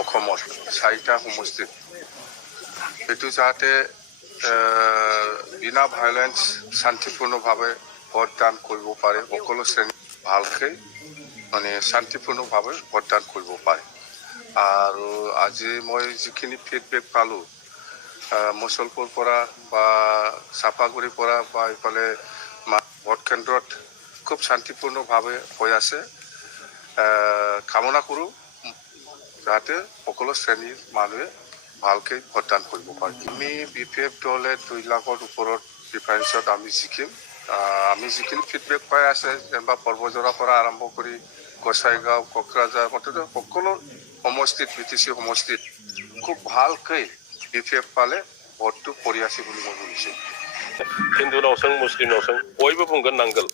অসমত 4টা সমষ্টিত এইটো যাতে বিনা ভায়োলেন্স শান্তিপূৰ্ণভাৱে ভোটদান কৰিব পাৰে সকলো শ্ৰেণী ভালকৈ মানে শান্তিপূৰ্ণভাৱে ভোটদান কৰিব পাৰে আৰু আজি মই যিখিনি ফিডবেক পালোঁ মুছলপুৰ পৰা বা চাপাগুৰিৰ পৰা বা ইফালে ভোট কেন্দ্ৰত খুব শান্তিপূৰ্ণভাৱে হৈ আছে কামনা কৰোঁ যাতে সকলো শ্ৰেণীৰ মানুহে ভালকৈ ভোটদান কৰিব পাৰে আমি BPF দলে 2 লাখৰ ওপৰত ডিফাৰেন্সত আমি জিকিম আমি যিখিনি ফিডবেক পাই আছে যেনিবা পৰ্বজৰাৰ পৰা আৰম্ভ কৰি গোসাইগাঁও কোকৰাঝাৰ মুঠতে সকলো সমষ্টিত BTC সমষ্টিত খুব ভালকৈ BPF পালে ভোটটো পৰি আছে বুলি মই বুজিছোঁ हिन्दु नावसों मुस्लिम नावसों बयबो बुंगोन नांगोल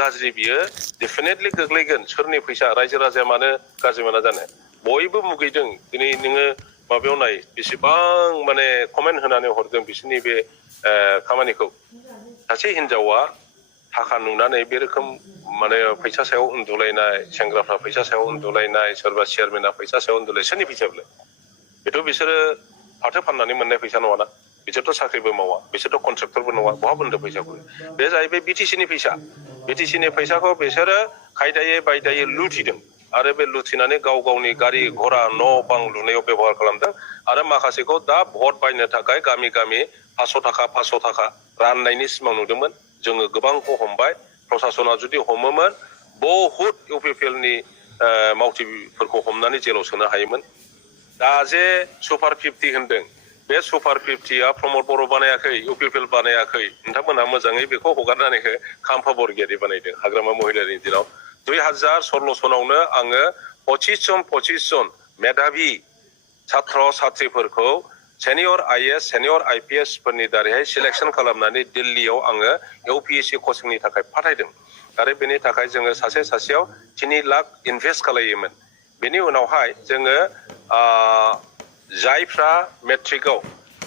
गाज्रि बियो डेफिनेटलि गोग्लैगोन सोरनि फैसा रायजो राजाया मानो गाज्रि मोना जानो बयबो मुगैदों दिनै नोङो माबायाव नाय बेसेबां माने कमेन्ट होनानै हरदों बिसोरनि बे खामानिखौ सासे हिनजावा थाखा नुनानै बे रोखोम माने फैसा सायाव उन्दुलायनाय सेंग्राफ्रा फैसा सायाव उन्दुलायनाय सोरबा चेयारमेना फैसा सायाव उन्दुलाय सोरनि फैसाब्लाय बेथ' बिसोरो फाथो फाननानै मोननाय फैसा नङाना बिसोरथ' साख्रिबो मावा बिसोरथ' कन्ट्रेक्टरबो नङा बहा मोनदों फैसाखौ बे जाहैबाय BTCनि फैसा BTCनि फैसाखौ बिसोरो खायदायै बायदायै लुथिदों आरो बे लुथिनानै गाव गावनि गारि घोड़ा न' बां लुनायाव व्यवहार खालामदों आरो माखासेखौ दा भट बायनो थाखाय गामि गामि 500 थाखा राननायनि सिमां नुदोंमोन जोङो गोबांखौ हमबाय प्रशासना जुदि हमोमोन बहुत UPPLनि मावथिफोरखौ हमनानै जेलाव सोनो हायोमोन दा जे सुपार 50 होनदों बे सुपार 50आ प्रमद बर' बानायाखै UPPL बानायाखै नोंथांमोनहा मोजाङै बेखौ हगारनानै खाम्फा बरगयारि बानायदों हाग्रामा महिलारिनि दिनाव 2016 सनावनो आङो 25 जन मेधाबी छात्र छात्रीफोरखौ सेनियर IAS सेनियर IPS फोरनि दारैहाय सिलेक्शन खालामनानै दिल्लीयाव आङो UPSC कचिंनि थाखाय फाथायदों आरो बेनि थाखाय जोङो सासेयाव 3 लाख इनभेस्ट खालायोमोन बेनि उनावहाय जोङो जायफ्रा मेट्रिकआव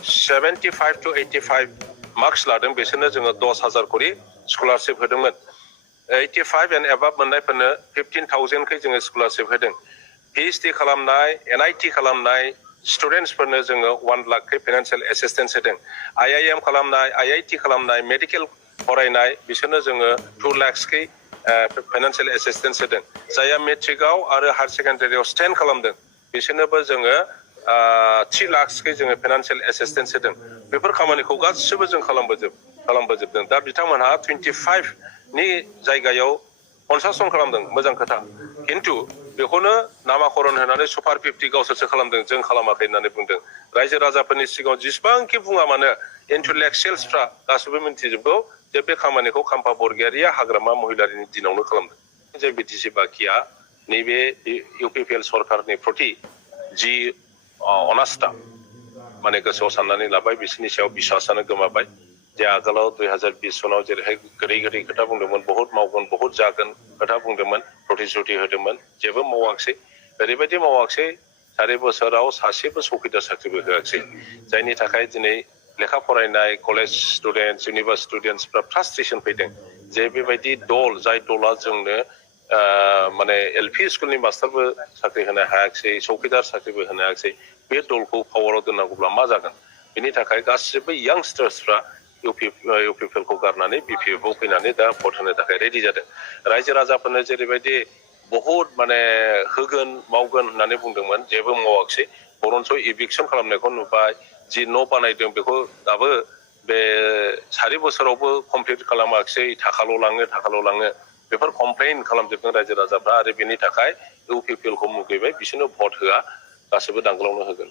75 to 85 मार्क्स लादों बिसोरनो जोङो 10,000 करि स्कलारशिप होदोंमोन 85 एन्ड एबाभ मोननायफोरनो 15,000 खै जोङो स्कलारशिप होदों PhD खालामनाय NIT खालामनाय स्टुडेन्ट्सफोरनो जोङो 1 लाख खै फाइनान्शियेल एसिस्टेन्स होदों IIM खालामनाय IIT खालामनाय मेडिकेल फरायनाय बिसोरनो जोङो 2 लाख खै फाइनान्शियेल एसिस्टेन्स होदों जायहा मेट्रिकआव आरो हायार सेकेन्डारियाव स्टेन्ड खालामदों बिसोरनोबो जोङो 3 लाख खै जोङो फाइनान्शियेल एसिस्टेन्स होदों बेफोर खामानिखौ गासिबो जों खालामबोजोबदों दा बिथांमोनहा 25 नि जायगायाव 50 जन खालामदों मोजां खोथा किन्तु बेखौनो नामाकरण होनानै सुपार 50 गावसोरसो खालामदों जों खालामाखै होननानै बुंदों रायजो राजाफोरनि सिगाङाव जेसेबांखि बुङा मानो इन्टेलेक्चुयेल्सफ्रा गासिबो मिन्थिजोबगौ जे बे खामानिखौ खाम्फा बरगयारिया हाग्रामा महिलारिनि दिनावनो खालामदों जे BTC बाकिया नैबे UPPL सरकारनि प्रति जि अनास्था माने गोसोआव साननानै लाबाय बिसोरनि सायाव बिश्वासानो गोमाबाय जे आगोलाव 2020 सनाव जेरैहाय गोदै खोथा बुंदोंमोन बहुत मावगोन बहुत जागोन खोथा बुंदोंमोन प्रतिश्रुति होदोंमोन जेबो मावाखिसै ओरैबायदि मावाखिसै 4 बोसोराव सासेबो चौकीदार साख्रिबो होआखिसै जायनि थाखाय दिनै लेखा फरायनाय कलेज स्टुडेन्टस इउनिभार्सिटि स्टुडेन्टसफ्रा फ्रास्ट्रेसन फैदों जे बेबायदि दल जाय दला जोंनो माने LP स्कुलनि मास्टारबो साख्रि होनो हायाखिसै चौकीदार साख्रिबो होनो हायाखिसै बे दलखौ पावाराव दोननांगौब्ला मा जागोन बेनि थाखाय गासिबो यांस्टार्सफ्रा UPPLखौ गारनानै BPFआव फैनानै दा भट होनो थाखाय रेडि जादों रायजो राजाफोरनो जेरैबायदि बहुत माने होगोन मावगोन होननानै बुंदोंमोन जेबो मावाखिसै बरन्स इभिक्सन खालामनायखौ नुबाय जि न' बानायदों बेखौ दाबो बे 4 बोसोरावबो कमप्लिट खालामाखिसै थाखाल' लाङो बेफोर कमप्लेन खालामजोबदों रायजो राजाफ्रा आरो बेनि थाखाय UPPLखौ मुगैबाय बिसोरनो भट होआ गासिबो दांगलावनो होगोन